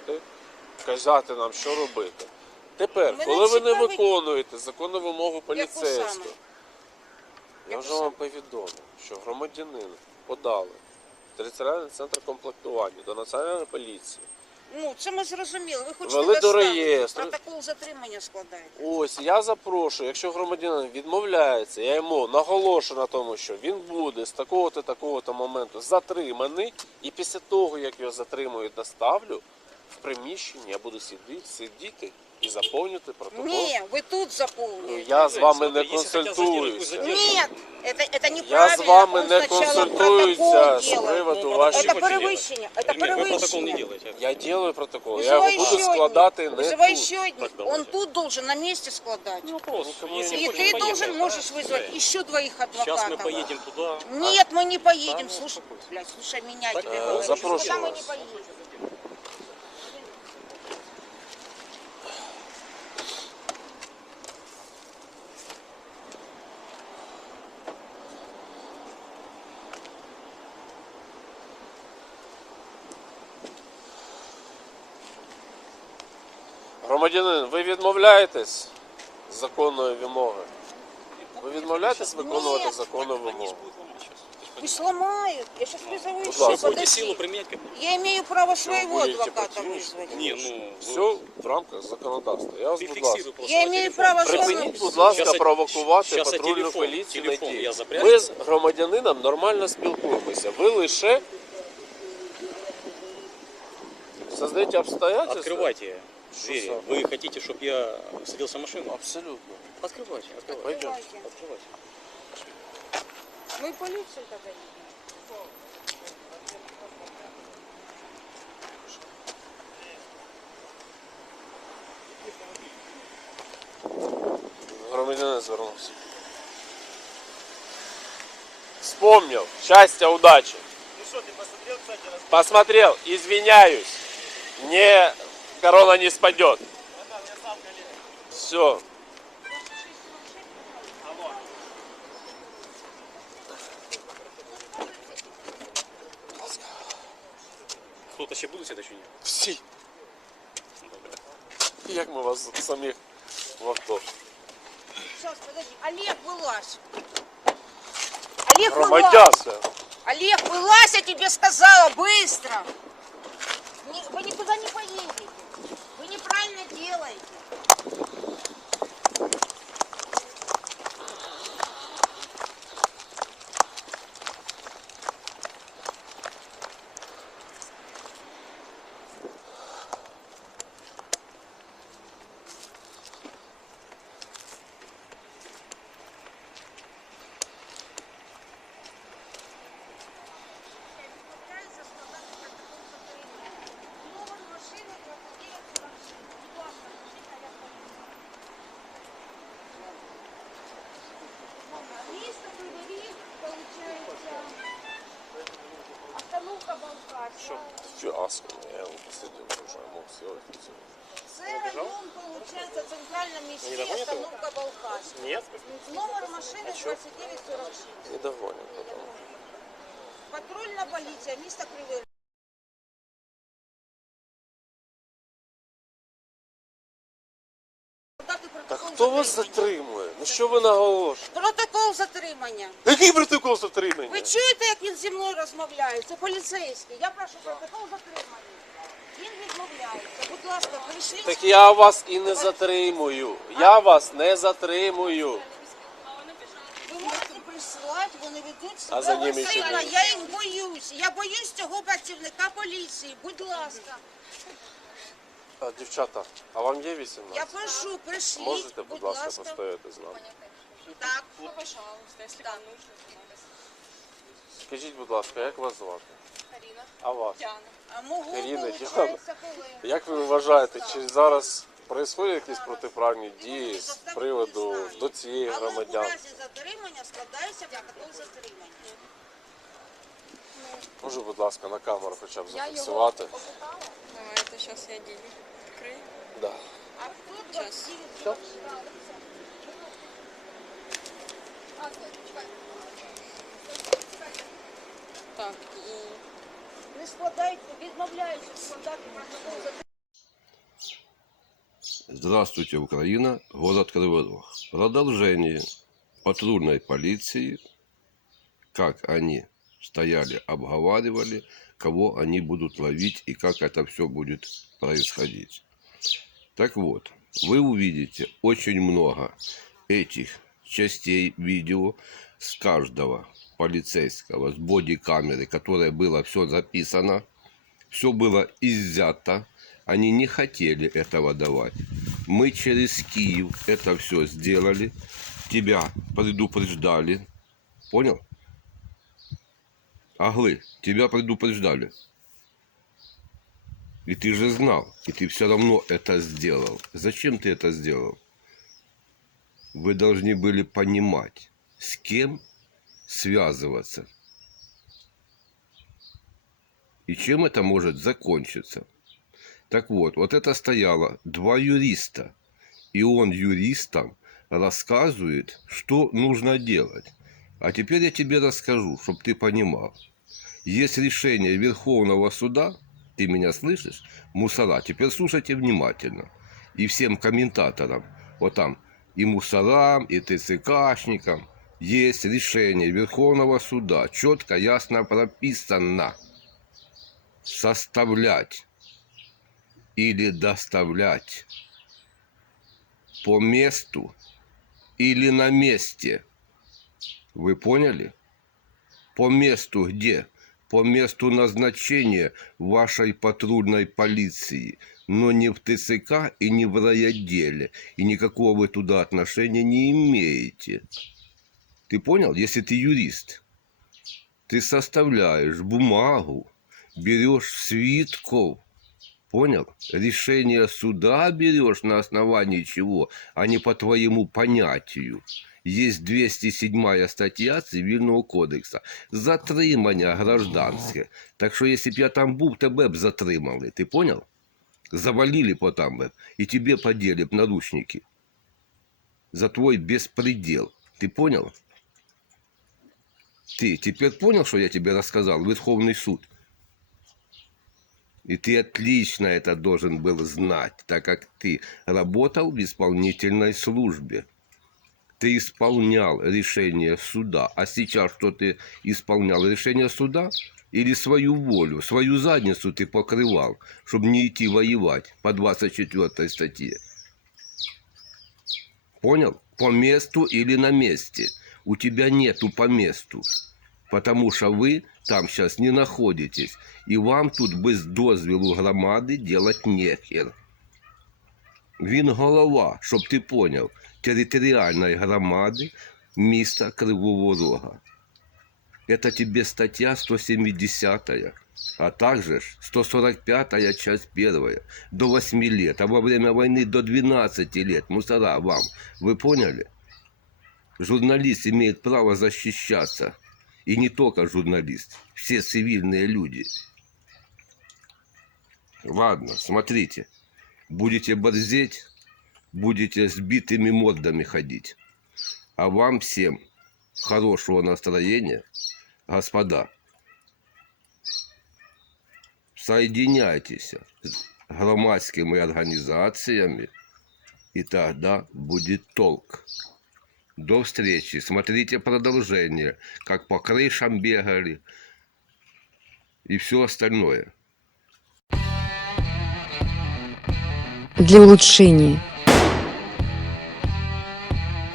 кричати, казати нам, що робити. Тепер, Мене коли ви не цікавить- виконуєте законну вимогу поліцейського, я вже вам повідомив, що громадянин подали в територіальний центр комплектування до національної поліції. Ну, це ми зрозуміли. Ви хочете Ввели до доставити. реєстру. Протокол затримання складаєте. Ось я запрошую, якщо громадянин відмовляється, я йому наголошую на тому, що він буде з такого-то такого-то моменту затриманий, і після того, як його затримують, доставлю в приміщенні, я буду сидіти, сидіти і заповнювати протокол. Ні, ви тут Ну, заповнюєте. я з вами не Смотри, если хотят консультуюся. задерживать, Нет, это, это Я неправильно. з вами Он не сначала консультуюся протокол з делает. приводу Ну, ваших. Это Что хочете перевыщение. Это Эльмир, вы протокол не перевыщение. делаете. Я делаю протокол, я Вызывай його буду еще складати одних. не Вызывай тут. еще одних. Так, Он давайте. тут должен на месте складать. Не вопрос. Никому Если не И хочешь, ты поедем, должен да. можешь вызвать еще двоих Сейчас мы адвокатов. поедем туда. Нет, мы не поедем. Да, ну, Слушай, успокойся. блядь, слушай меня Так, тебе э, говорю. запрошую Куда мы вас. не поедем? Громадянин, ви відмовляєтесь з законної вимоги? Ви відмовляєтесь виконувати Ні. законну Они ж вимогу? будут ломать сейчас. Ты ж Пусть понимаешь. сломают. Я сейчас вызову Будь еще. ласка. Вы будете Подожди. силу применять как Я имею право своего будете адвоката противничать? вызвать. Не, ну, Все в рамках законодавства. Я вас, ты будь фиксируй ласка. просто Я на имею телефон. право Припиніть, Що будь ласка, Щас я- провокувати щас я патрульну телефон- поліцію на телефон дії. я запрячу. Ми з громадянином нормально спілкуємося. Ви лише создаєте обстоятельства. Открывайте Что Двери. Вы хотите, чтобы я садился в машину? Абсолютно. Открывайте, открывайте. Пойдем. Открывайте. Мы полицию тогда. Громадянин звернувся. Вспомнил. Счастья, удачи. Посмотрел, извиняюсь. Не, корона не спадет. Все. Кто-то ще буде сидіти чи ні? Всі. Як ми вас самих в авто? Сейчас, подожди. Олег, вылазь. Олег, вылазь. Громадянська. Олег, вылазь, я тебе сказала, быстро. Не- вы никуда не поедете. Делаете. Балкарская. Фиаско. Я его посадил уже. Мог сделать. и всё. Це район, получается, в центральном месте, Не догонят его? остановка Балкарская. Нет. Номер машины 2946. Не догонят потом. Патрульна поліція, місто Кривий. Ріг. Подати Так протокол хто вас затримання. затримує? Ну що ви наголошуєте? Протокол затримання. Який протокол затримання? Ви чуєте, як він зі мною розмовляє? Це поліцейський. Я прошу протокол затримання. Він відмовляється. Будь ласка, прийшли. Так я вас і не затримую. Я вас не затримую. Ви можете прислати, вони ведуть себе А за ними агресивно. Я їх боюсь. Я боюсь цього працівника поліції. Будь ласка. А, дівчата, а вам є 18? Я прошу, прийшліть. Можете, будь ласка, постояти з нами? Так. Пожалуйста, вам нужно. Скажіть, будь ласка, як вас звати? Карина. А вас? Диана. А мого, Ірина, получається, коли? Як ви вважаєте, чи зараз происходять якісь протиправні дії з приводу до цієї Але в громадян? разі затримання складається протокол затримання. Може, будь ласка, на камеру хоча б Я його зафіксувати? покупала. Давайте сейчас я деньги открою. Да. А хто Щас. 27 Так, и не складають, відмовляються складати протокол. Здравствуйте, Украина, город Кривой Рог. Продолжение патрульной полиции, как они стояли, обговаривали, кого они будут ловить и как это все будет происходить. Так вот, вы увидите очень много этих частей видео с каждого полицейского, с бодикамеры, которое было все записано, все было изъято, они не хотели этого давать. Мы через Киев это все сделали, тебя предупреждали, понял? Аглы, тебя предупреждали. И ты же знал, и ты все равно это сделал. Зачем ты это сделал? Вы должны были понимать, с кем связываться. И чем это может закончиться. Так вот, вот это стояло два юриста. И он юристам рассказывает, что нужно делать. А теперь я тебе расскажу, чтобы ты понимал. Есть решение Верховного суда, ты меня слышишь, мусора, теперь слушайте внимательно. И всем комментаторам, вот там, и мусорам, и ТЦКшникам, есть решение Верховного суда, четко, ясно прописано. Составлять или доставлять по месту или на месте. Вы поняли? По месту где? По месту назначения вашей патрульной полиции, но не в ТЦК и не в райотделе, и никакого вы туда отношения не имеете. Ты понял? Если ты юрист, ты составляешь бумагу, берешь свитков, Понял? Решение суда берешь на основании чего, а не по твоему понятию. Есть 207 стаття Цивільного кодексу. Затримання гражданське. Так що, якщо б я там був, тебе б затримали. Ти понял? Завалили по там бы, и тебе подели б наручники. За твой беспредел. Ты понял? Ты теперь понял, что я тебе рассказал? Верховный суд. И ты отлично это должен был знать, так как ты работал в исполнительной службе Ты исполнял решение суда. А сейчас что ты исполнял? Решение суда? Или свою волю, свою задницу ты покрывал, чтобы не идти воевать по 24 статье? Понял? По месту или на месте. У тебя нету по месту. Потому що ви там зараз не знаходитесь. І вам тут без дозвілу громади делать нехер. Він голова, щоб ти поняв, територіальної громади міста Кривого Рога. Это тебе статья 170, а также ж 145 часть 1 до 8 лет, а во время войны до 12 лет. Мусора вам. Вы поняли? Журналист имеет право защищаться. И не только журналист, все цивильные люди. Ладно, смотрите. Будете борзеть, будете с битыми мордами ходить. А вам всем хорошего настроения, господа. Соединяйтесь с громадскими организациями, и тогда будет толк. До встречи. Смотрите продолжение. Как по крышам бегали. И все остальное. для улучшения